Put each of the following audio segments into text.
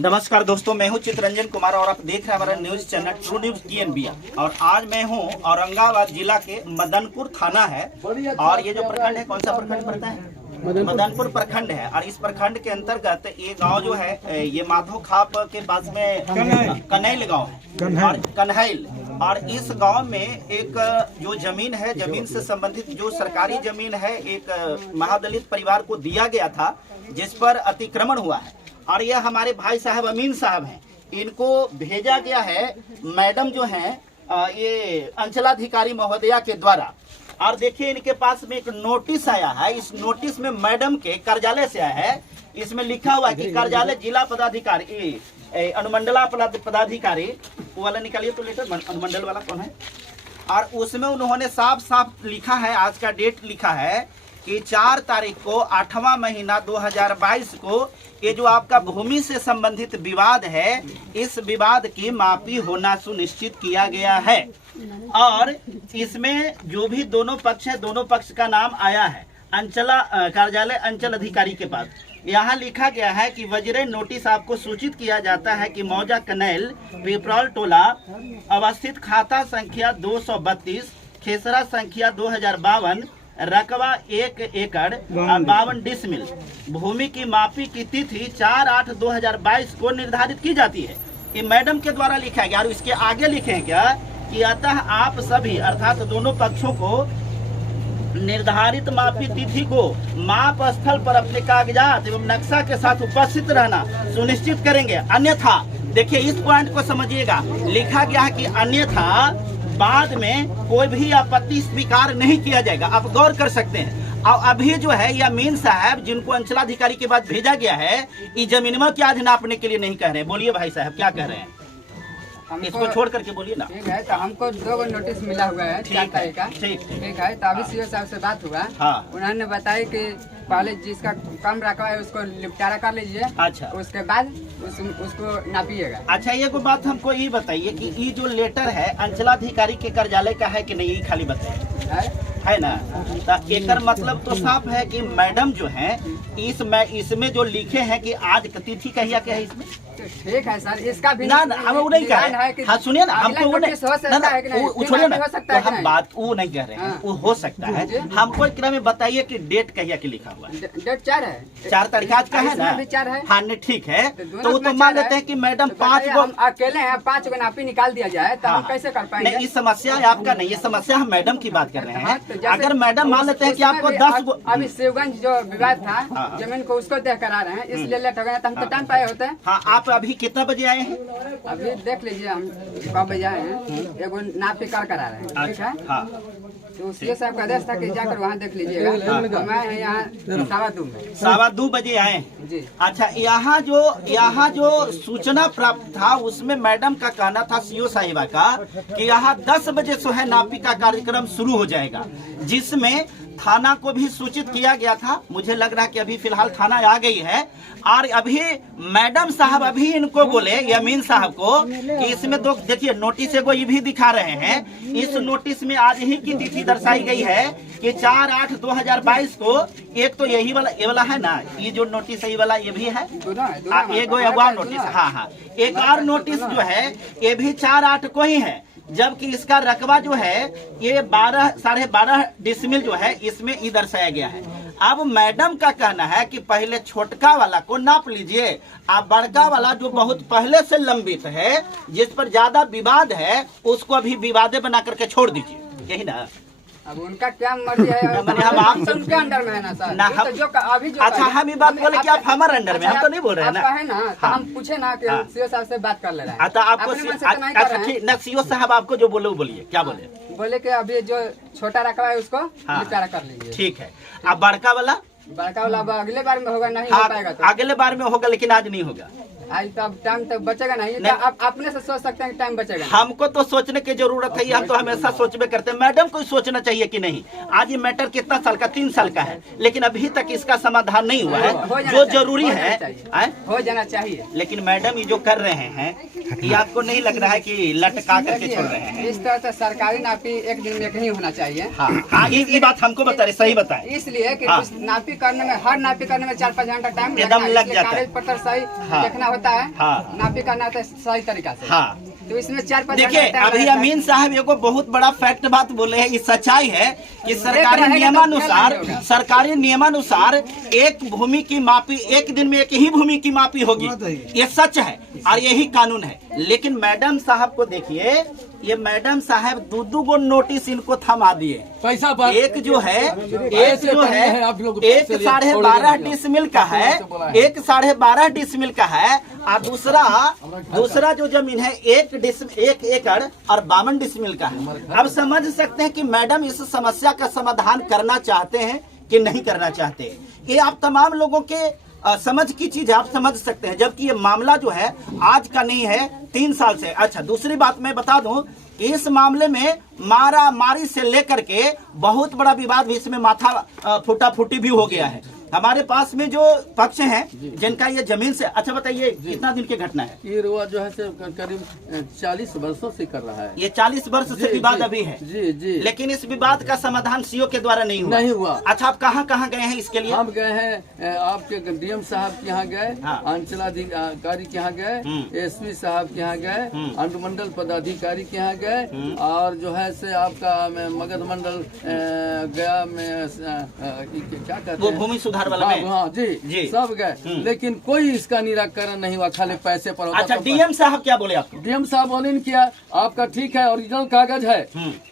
नमस्कार दोस्तों, मैं हूं चित्रंजन कुमार और आप देख रहे हैं हमारा news channel true news TNB। और आज मैं हूं औरंगाबाद जिला के मदनपुर थाना है और ये जो प्रखंड है, कौन सा प्रखंड पड़ता है? मदनपुर प्रखंड है। और इस प्रखंड के अंतर्गत ये गांव जो है ये माधो खाप के पास में कन्हैल गांव है और कन्हैल। और इस गांव में एक जो जमीन है, जमीन से संबंधित जो सरकारी जमीन है, एक महादलित परिवार को दिया गया था जिस पर अतिक्रमण हुआ है। और यह हमारे भाई साहब अमीन साहब हैं, इनको भेजा गया है मैडम जो हैं ये अंचलाधिकारी महोदया के द्वारा। और देखिए इनके पास में एक नोटिस आया है। इस नोटिस में मैडम के कार्यालय से आया है। इसमें लिखा हुआ है कि कार्यालय जिला पदाधिकारी अनुमंडला पदाधिकारी, वो वाला निकालिए तो लेटर, अनुमंडल वाला कौन है? और उसमें उन्होंने साफ साफ लिखा है, आज का डेट लिखा है कि 4 तारीख को 8वां महीना 2022 को ये जो आपका भूमि से संबंधित विवाद है, इस विवाद की मापी होना सुनिश्चित किया गया है। और इसमें जो भी दोनों पक्ष है, दोनों पक्ष का नाम आया है कार्यालय अंचल अधिकारी के पास। यहाँ लिखा गया है कि वज्र नोटिस आपको सूचित किया जाता है कि मौजा कनैल पिपरौल टोला अवस्थित खाता संख्या 232, खेसरा संख्या 2052, रकबा 1 एकड़ 52 डिसमिल भूमि की मापी की तिथि 4/8/2022 को निर्धारित की जाती है। ये मैडम के द्वारा लिखा गया। और इसके आगे लिखे हैं क्या कि अतः आप सभी अर्थात दोनों पक्षों को निर्धारित मापी तिथि को माप स्थल पर अपने कागजात एवं नक्शा के साथ उपस्थित रहना सुनिश्चित करेंगे। अन्यथा, देखिए इस पॉइंट को समझिएगा, लिखा गया है कि अन्यथा बाद में कोई भी आपत्ति स्वीकार नहीं किया जाएगा। आप गौर कर सकते हैं। और अभी जो है ये अमीन साहब जिनको अंचलाधिकारी के बाद भेजा गया है, इस जमीन में क्या नापने के लिए नहीं कह रहे हैं। बोलिए भाई साहब क्या कह रहे हैं, इसको छोड़ करके बोलिए ना। ठीक है, तो हमको 2 नोटिस मिला हुआ है 4 तारीख का। ठीक है, तो अभी सीओ साहब से बात हुआ। हाँ। उन्होंने बताया कि पहले जिसका कम रखा है उसको निपटारा कर लीजिए। अच्छा। उसके बाद उसको नापिएगा। अच्छा, ये कोई बात हमको ये बताइए कि ये जो लेटर है अंचलाधिकारी के कार्यालय का है कि नहीं, ये खाली बताइए है ना। तो एकर मतलब तो साफ है कि मैडम जो है इसमें जो लिखे हैं कि आज तिथि कहिया क्या है इसमें। ठीक है सर, इसका भी ना हम वो नहीं कह रहे। हाँ सुनिए ना, हमको वो नहीं, छोड़िए ना, तो हम बात वो नहीं कह रहे हैं। वो हो सकता है, हमको एक में बताइए कि डेट कहिया के लिखा हुआ है। डेट 4 है, 4 तारीख आज का है ना। 4 है। हाँ ठीक है, तो वो तो मान लेते हैं कि मैडम 5 गो अकेले हैं, 5 गो नापी निकाल दिया जाए तो हम कैसे कर पाएंगे। नहीं, ये समस्या है आपका नहीं, ये समस्या हम मैडम की बात कर रहे हैं। अगर मैडम मान लेते हैं कि आपको 10 गो, अभी शिवगंज जो विवाद था जमीन को, उसको देख कर आ रहे हैं, इसलिए लेट हो गया। तो हम तो टाइम पाए होते हैं। हाँ, आप अभी कितना बजे आए हैं? अभी देख लीजिए हम कब बजे आए हैं, एगो नापी कर आ रहे हैं। ठीक है, हाँ। तो सीओ साहब का आदेश था कि जाकर वहाँ देख लीजिएगा। मैं यहाँ 2:15 में 2:15 बजे आए जी। अच्छा, यहाँ जो सूचना प्राप्त था उसमें मैडम का कहना था, सीओ साहिबा का, कि यहाँ 10 बजे से है नापी का कार्यक्रम शुरू हो जाएगा, जिसमें थाना को भी सूचित किया गया था। मुझे लग रहा है कि अभी फिलहाल थाना आ गई है। और अभी मैडम साहब अभी इनको बोले, अमीन साहब को, कि इसमें तो देखिए नोटिस को ये भी दिखा रहे हैं। इस नोटिस में आज ही की तिथि दर्शाई गई है कि 4/8/2022 को। एक तो यही वाला, ये वाला है ना, ये जो नोटिस है ये वाला, ये भी है एक नोटिस। हाँ, एक और नोटिस जो है ये भी 4/8 को ही है, जबकि इसका रकबा जो है ये 12.5 डिसमिल जो है इसमें ही दर्शाया गया है। अब मैडम का कहना है कि पहले छोटका वाला को नाप लीजिए, आप बड़का वाला जो बहुत पहले से लंबित है, जिस पर ज्यादा विवाद है, उसको अभी विवादे बना करके छोड़ दीजिए। यही ना, अब उनका क्या मर्जी है। हम आप उनके अंडर में है ना सर। ना हम जो अभी जो अच्छा, हम ये बात बोले कि आप हमारे अंडर में, हम तो नहीं बोल रहे हैं ना। है ना, तो हम पूछे ना कि सीओ साहब से बात कर ले रहे हैं। अच्छा, आपको ना सीओ साहब आपको जो बोले वो बोलिए, क्या बोले? बोले कि अभी जो छोटा रखा है उसको निपटारा कर लीजिए। ठीक है, अब बड़का वाला अब अगले बार में होगा, नहीं हो पाएगा तो अगले बार में होगा, लेकिन आज नहीं होगा। आज तब टाइम तो बचेगा नहीं, तो आप अपने से सोच सकते हैं कि टाइम बचेगा। हमको तो सोचने की जरूरत है, हम तो हमेशा सोचबे करते हैं। मैडम को सोचना चाहिए कि नहीं। आज ये मैटर कितना साल का, 3 साल का है, लेकिन अभी तक इसका समाधान नहीं हुआ है, जो जरूरी है हो जाना चाहिए। लेकिन मैडम ये जो कर रहे हैं, ये आपको नहीं लग रहा है कि लटका करके छोड़ रहे हैं? इस तरह से सरकारी नापी एक दिन में नहीं होना चाहिए। हाँ, ये बात हमको बता रहे, सही बताएं। इसलिए कि नापी करने में, हर नापी करने में 4-5 घंटा टाइम एकदम लग जाता है। कागज पत्र सही देखना होता रहता है, हाँ। नापी करना होता है सही तरीका से। हाँ। तो इसमें 4-5 देखिए अभी अमीन साहब एगो बहुत बड़ा फैक्ट बात बोले हैं, ये सच्चाई है कि सरकारी नियमानुसार एक भूमि की मापी, एक दिन में एक ही भूमि की मापी होगी, ये सच है और यही कानून है। लेकिन मैडम साहब को देखिए, ये मैडम साहब दो गो नोटिस इनको थमा दिए। पैसा एक जो है एक 12.5 डिसमिल का है, एक 12.5 डिसमिल का है, और दूसरा जो जमीन है 1 एकड़ और 52 डिसमिल का है। अब समझ सकते हैं कि मैडम इस समस्या का समाधान करना चाहते हैं कि नहीं करना चाहते। ये आप तमाम लोगों के समझ की चीज आप समझ सकते हैं, जबकि ये मामला जो है आज का नहीं है, 3 साल से। अच्छा, दूसरी बात मैं बता दूं कि इस मामले में मारा मारी से लेकर के बहुत बड़ा विवाद भी, इसमें माथा फूटा-फूटी भी हो गया है। हमारे पास में जो पक्ष हैं जिनका ये जमीन से, अच्छा बताइए कितना दिन की घटना है? ये रुआ जो है करीब 40 वर्षों से कर रहा है। ये 40 वर्ष से विवाद अभी है। जी जी। लेकिन इस विवाद का समाधान सीओ के द्वारा नहीं हुआ। अच्छा, आप कहाँ गए हैं इसके लिए? हम गए हैं आपके डीएम साहब के यहाँ गए, अंचलाधिकारी के यहाँ गए, एसपी साहब के यहाँ गए, अनुमंडल पदाधिकारी के यहाँ गए, और जो है से आपका मगध मंडल गया में क्या कहते हैं, भूमि सुधार वाला में। हाँ जी, सब गए, लेकिन कोई इसका निराकरण नहीं हुआ, खाली पैसे पर। अच्छा, डीएम साहब क्या बोले आपको? डीएम साहब बोले किया आपका ठीक है, ओरिजिनल कागज है,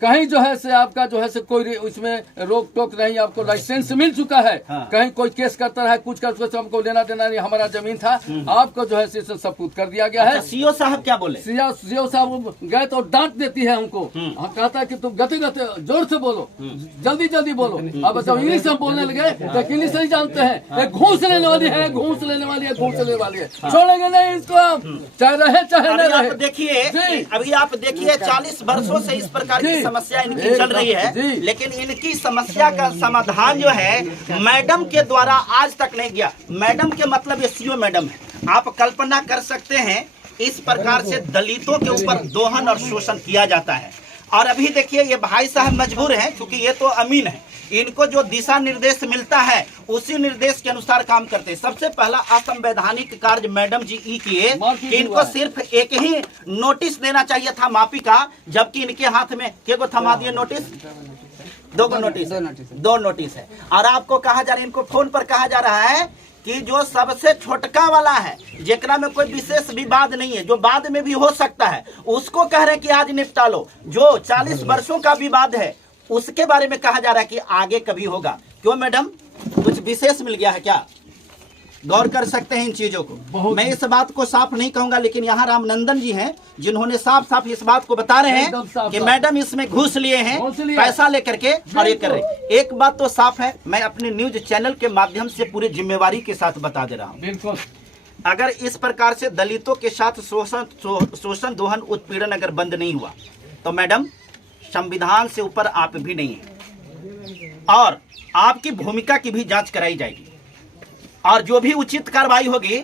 कहीं जो है से आपका जो है से कोई उसमें रोक टोक नहीं, आपको लाइसेंस मिल चुका है। कहीं कोई केस करता है, कुछ कर हमको लेना देना नहीं, हमारा जमीन था, आपको जो है से सबूत कर दिया गया है। सीओ साहब क्या बोले? सीओ साहब गए तो डांट देती है हमको, कहता है कि तुम गते जोर से बोलो, जल्दी बोलो। अब जब इंग्लिश में बोलने लगे तो इंग्लिश नहीं जानते हैं, घूस लेने वाली है, छोड़ेंगे नहीं इसको हम, चाहे रहे चाहे न रहे। देखिए अभी आप देखिए 40 वर्षों से इस प्रकार की समस्या इनकी चल रही है, लेकिन इनकी समस्या का समाधान जो है मैडम के द्वारा आज तक नहीं गया। मैडम के मतलब ये सीओ मैडम है। आप कल्पना कर सकते हैं इस प्रकार से दलितों के ऊपर दोहन और शोषण किया जाता है। और अभी देखिए ये भाई साहब मजबूर हैं, क्योंकि ये तो अमीन है, इनको जो दिशा निर्देश मिलता है उसी निर्देश के अनुसार काम करते हैं। सबसे पहला असंवैधानिक कार्य मैडम जी किए कि इनको सिर्फ एक ही नोटिस देना चाहिए था माफी का, जबकि इनके हाथ में केगो थमा दिए नोटिस, दो नोटिस है। और आपको कहा जा रहा है, इनको फोन पर कहा जा रहा है कि जो सबसे छोटका वाला है, जेकरा में कोई विशेष विवाद नहीं है, जो बाद में भी हो सकता है, उसको कह रहे हैं कि आज निपटा लो। जो 40 वर्षों का विवाद है उसके बारे में कहा जा रहा है कि आगे कभी होगा। क्यों मैडम, कुछ विशेष मिल गया है क्या? गौर कर सकते हैं इन चीजों को। मैं इस बात को साफ नहीं कहूंगा, लेकिन यहाँ रामनंदन जी हैं जिन्होंने साफ इस बात को बता रहे हैं कि मैडम इसमें घूस लिए हैं, पैसा लेकर के और ये कर रहे। एक बात तो साफ है, मैं अपने न्यूज चैनल के माध्यम से पूरी जिम्मेवारी के साथ बता दे रहा हूँ, बिल्कुल अगर इस प्रकार से दलितों के साथ शोषण दोहन उत्पीड़न अगर बंद नहीं हुआ तो मैडम संविधान से ऊपर आप भी नहीं है, और आपकी भूमिका की भी जांच कराई जाएगी और जो भी उचित कार्रवाई होगी,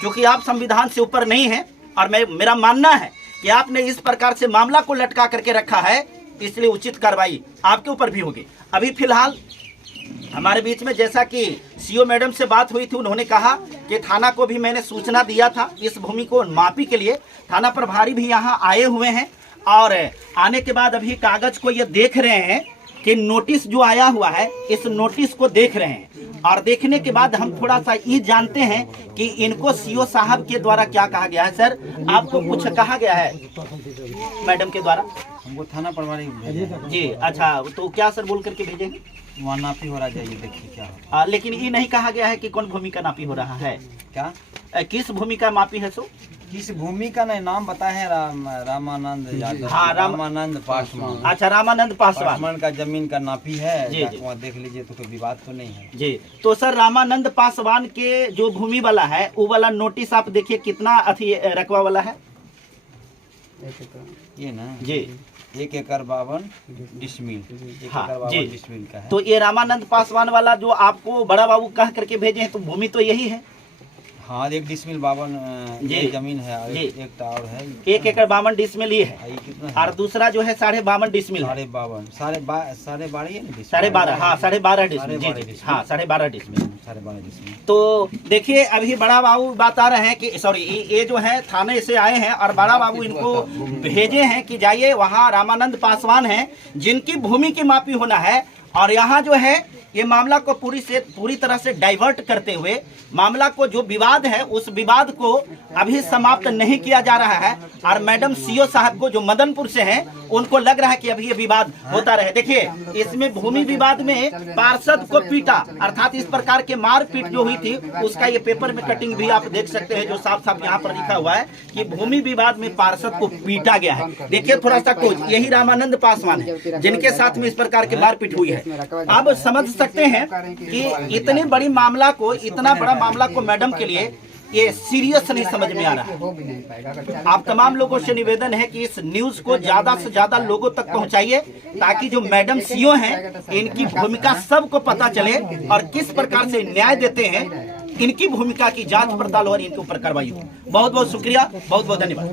क्योंकि आप संविधान से ऊपर नहीं हैं। और मेरा मानना है कि आपने इस प्रकार से मामला को लटका करके रखा है, इसलिए उचित कार्रवाई आपके ऊपर भी होगी। अभी फिलहाल हमारे बीच में जैसा कि सीओ मैडम से बात हुई थी, उन्होंने कहा कि थाना को भी मैंने सूचना दिया था इस भूमि को मापी के लिए। थाना प्रभारी भी यहाँ आए हुए हैं और आने के बाद अभी कागज को ये देख रहे हैं कि नोटिस जो आया हुआ है, इस नोटिस को देख रहे हैं। और देखने के बाद हम थोड़ा सा ये जानते हैं कि इनको सीओ साहब के द्वारा क्या कहा गया है। सर, आपको कुछ कहा गया है मैडम के द्वारा? हमको थाना प्रभारी जी, अच्छा, तो क्या सर बोल करके भेजेंगे? वहाँ नापी हो रहा है, जाइए देखिए क्या। लेकिन ये नहीं कहा गया है कि कौन भूमि का नापी हो रहा है, क्या किस भूमि का मापी है? सो किस भूमि का नहीं नाम बताए हैं, रामानंद यादव। हाँ, रामानंद पासवान। अच्छा, रामानंद पासवान का जमीन का नापी है, वहाँ देख लीजिए, तो कोई विवाद तो नहीं है जी। तो सर रामानंद पासवान के जो भूमि वाला है वो वाला नोटिस आप देखिए कितना अथी रकबा वाला है ये ना जी, 1 एकड़ 52 डिसमिल, 1 एकड़ 52 डिसमिल का है। तो ये रामानंद पासवान वाला जो आपको बड़ा बाबू कह करके भेजे हैं, तो भूमि तो यही है। हाँ 1 डिसमिल 52 जी। जमीन है और जी। एक टावर है। 1 एकड़ 52 डिसमिल ये है ये कितना और दूसरा जो है 52.5 डिसमिल है। 52 साढ़े 12 है ना 12.5 हाँ 12.5 डिसमिल जी 12.5 जी हाँ 12.5 डिसमिल। 12.5 डिसमिल। तो देखिए अभी बड़ा बाबू बता रहे हैं कि सॉरी ये जो है थाने से आए हैं और बड़ा बाबू इनको भेजे हैं कि जाइए वहाँ रामानंद पासवान हैं जिनकी भूमि की मापी होना है और यहाँ जो है ये मामला को पूरी तरह से डाइवर्ट करते हुए मामला को जो विवाद है उस विवाद को अभी समाप्त नहीं किया जा रहा है और मैडम सीओ साहब को जो मदनपुर से हैं उनको लग रहा है कि अभी ये विवाद होता रहे। देखिए इसमें भूमि विवाद में पार्षद को पीटा अर्थात इस प्रकार के मारपीट जो हुई थी उसका ये पेपर में कटिंग भी आप देख सकते हैं जो साफ साफ यहाँ पर लिखा हुआ है कि भूमि विवाद में पार्षद को पीटा गया है। देखिए थोड़ा सा कुछ यही रामानंद पासवान है जिनके साथ में इस प्रकार की मारपीट हुई है। अब समझ सकते हैं कि इतनी बड़ी मामला को इतना बड़ा मामला को मैडम के लिए ये सीरियस नहीं समझ में आ रहा है। आप तमाम लोगों से निवेदन है कि इस न्यूज को ज्यादा से ज्यादा लोगों तक पहुंचाइए ताकि जो मैडम सीओ हैं इनकी भूमिका सबको पता चले और किस प्रकार से न्याय देते हैं इनकी भूमिका की जांच पड़ताल और इनके ऊपर कार्रवाई हो। बहुत बहुत शुक्रिया, बहुत बहुत धन्यवाद।